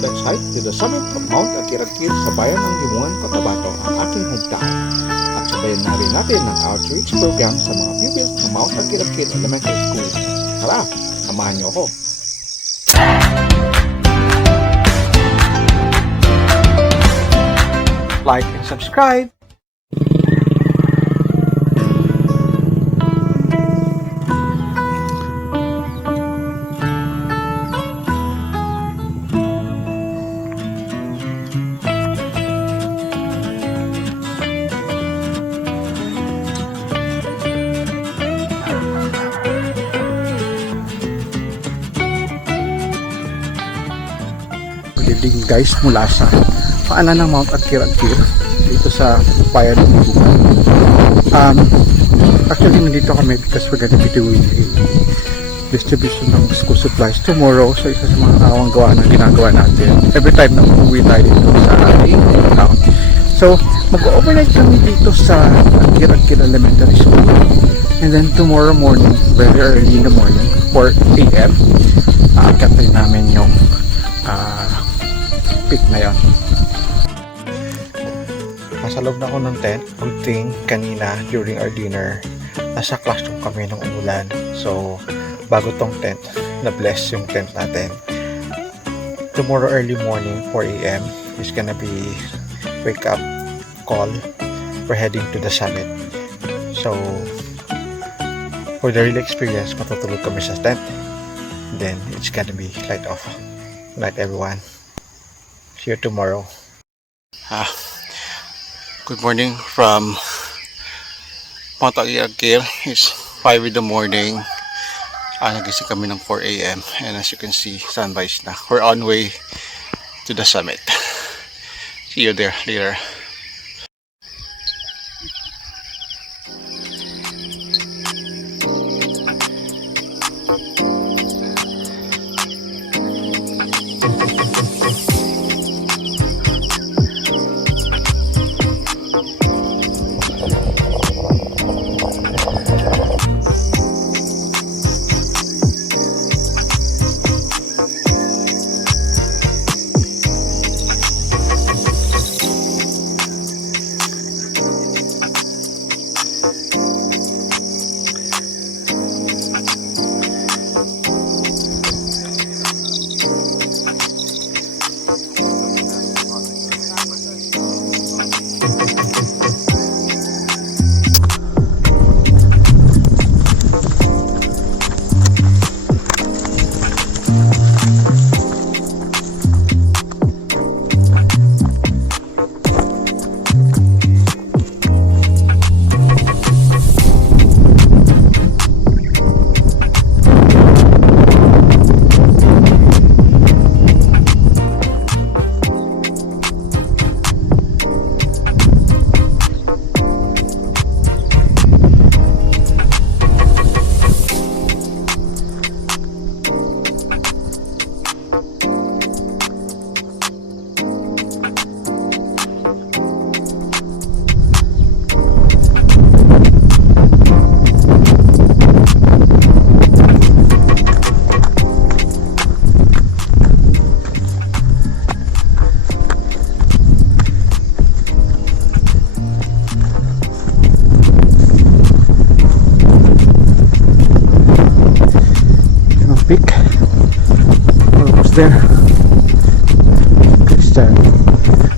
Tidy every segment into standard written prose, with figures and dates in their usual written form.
Let's hike to the summit of Mount Agkir-Agkir sa bayan ng Libungan, Cotabato, ang aking hometown. At sabayan na rin natin ang outreach program sa mga pupils ng Mount Agkir-Agkir Elementary School. Tara, samahan niyo ako. Like and subscribe! Building guys mula sa paanan ng Mount Agkir-Agkir dito sa bayan ng Libungan. Actually nandito kami because we're gonna be doing a distribution ng school supplies tomorrow. So isa sa mga awang gawa na ginagawa natin every time na uuwi tayo dito sa ating town. So mag-overnight kami dito sa Agkir-Agkir Elementary School, and then tomorrow morning, very early in the morning, 4 AM, aakyatin namin yung peak na yun. Nasa loob na ako ng tent. Good thing kanina during our dinner nasa classroom kami ng umulan, so bago tong tent na-bless yung tent natin. Tomorrow early morning 4 AM is gonna be wake up call. We're heading to the summit, so for the real experience matutulog kami sa tent, then it's gonna be light off. Night everyone. See you tomorrow. Good morning from Mount Agkir-Agkir. It's 5 in the morning. Nagising kami ng 4 AM, and as you can see, sunrise na. We're on way to the summit. See you there later. Peak. Almost there. Christian.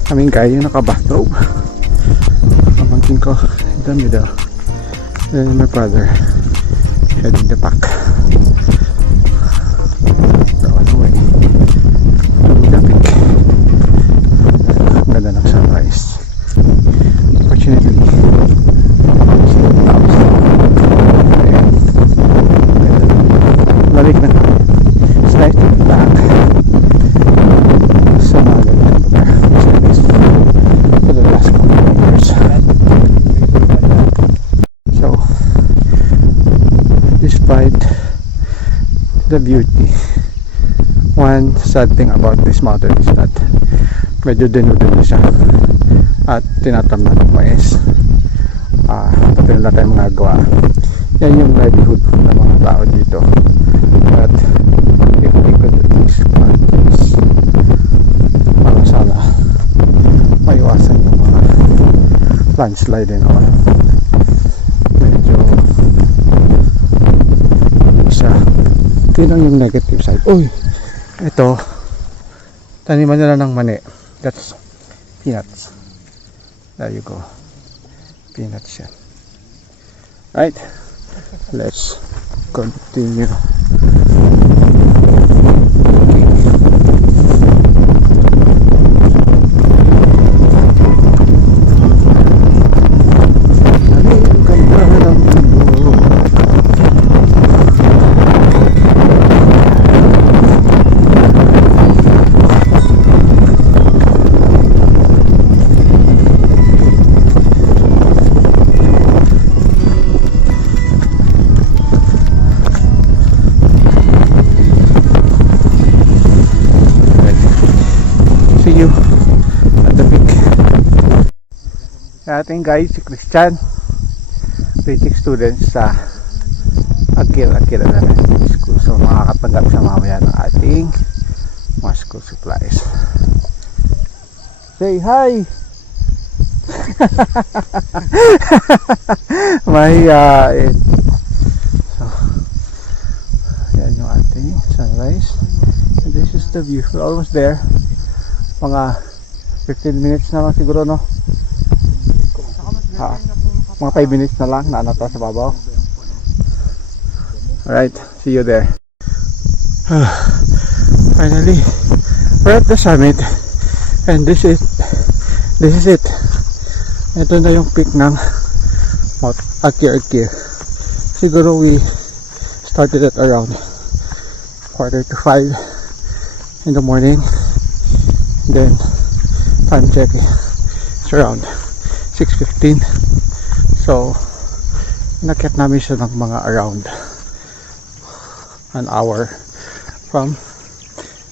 Kaming guy yung naka-bathrobe. Pamangkin ko in the middle. And my brother heading the back. We're on the way to the peak. Ganda ng sunrise. Unfortunately, balik na slightly back sa mga for the last couple of years. So despite the beauty, one sad thing about this mountain is that medyo denu-denu siya at tinatamnan ng mais. Pati wala tayong mga gawa. Yan yung livelihood ng mga tao dito. But if we could at least plant trees, landslide and all. Medyo yun lang yung negative side. Uy, ito taniman nila ng mani. That's peanuts. There you go, peanuts yan. Right, let's continue. See you at the peak. Ating guys, si Christian, basic students sa Agkir-Agkir School. So makakatanggap sa mamaya ng ating mga school supplies. Say hi! Mahihain. So yan yung ating sunrise. And this is the view. We're almost there. Mga 15 minutes na lang siguro, no? Mga 5 minutes na lang na sa babaw. Alright, see you there. Finally, we're at the summit, and this is it. Ito na yung peak ng Mount Agkir-Agkir. Siguro we started at around 4:45 in the morning. Then time check, it's around 6:15. So nakit namin siya ng mga around an hour from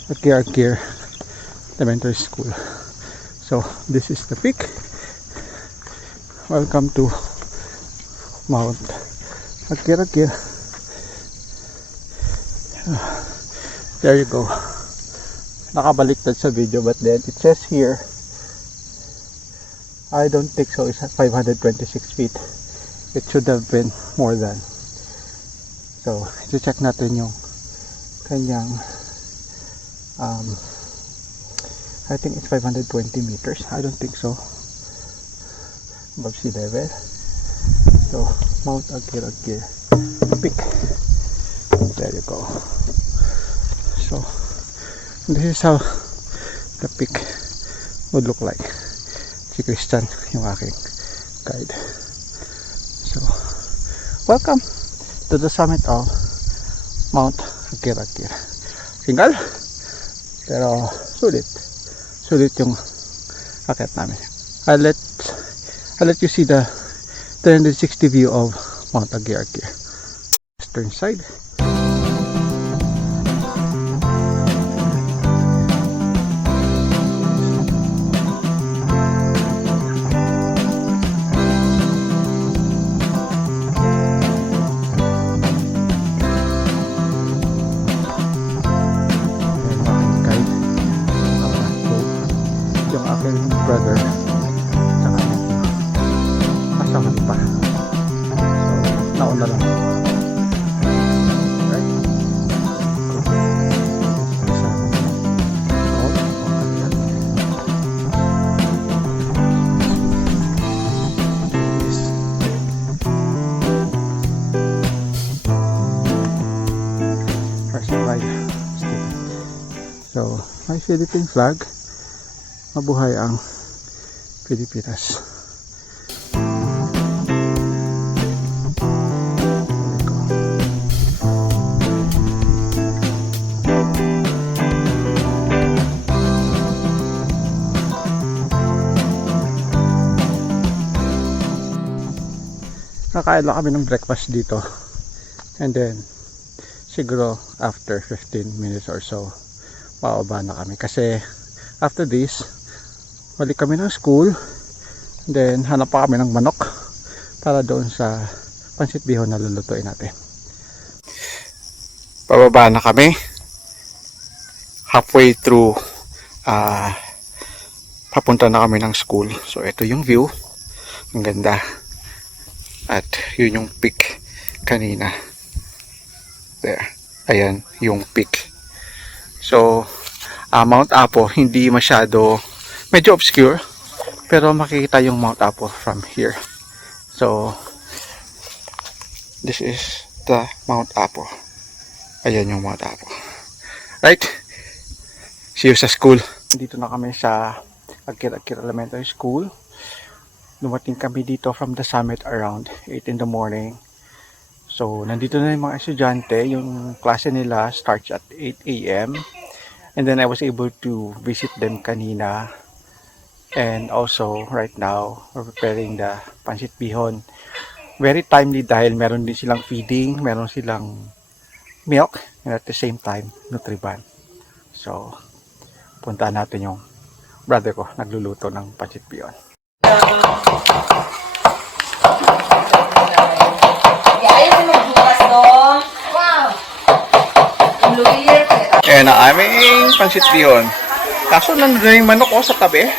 Agkir-Agkir Elementary School. So this is the peak. Welcome to Mount Agkir-Agkir. There you go. Nakabaliktad sa video, but then it says here, I don't think so, it's 526 feet. It should have been more than. So i-check natin yung kanyang I think it's 520 meters. I don't think so, above sea level. So Mount Agkir-Agkir peak, there you go. So this is how the peak would look like. Si Christian yung aking guide. So welcome to the summit of Mount Agkir-Agkir. Single, pero sulit yung akit namin. I'll let you see the 360 view of Mount Agkir-Agkir. Western side. Brother tsaka kasama pa, so nauna lang, right? First flight student. So may Philippine flag. Mabuhay ang Pilipinas. Kakain lang kami ng breakfast dito, and then siguro after 15 minutes or so bababa na kami, kasi after this balik kami ng school, then hanap pa kami ng manok para doon sa pansit bihon na lulutuin natin. Pababa na kami, halfway through, papunta na kami ng school. So ito yung view. Ang ganda. At yun yung peak kanina. There. Ayan, yung peak. So, Mount Apo, hindi masyado, medyo obscure, pero makikita yung Mount Apo from here. So, this is the Mount Apo. Ayan yung Mount Apo. Right? See you sa school. Dito na kami sa Agkir-Agkir Elementary School. Dumating kami dito from the summit around 8 in the morning. So, nandito na yung mga estudyante. Yung klase nila starts at 8 a.m. And then I was able to visit them kanina. And also, right now, we're preparing the pancit bihon. Very timely dahil meron din silang feeding, meron silang milk, and at the same time, Nutriban. So, puntaan natin yung brother ko, nagluluto ng pancit bihon. Ayan na aming pancit bihon. Kaso nandun yung manok ko sa tabi.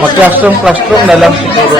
Mag-classroom na lang siguro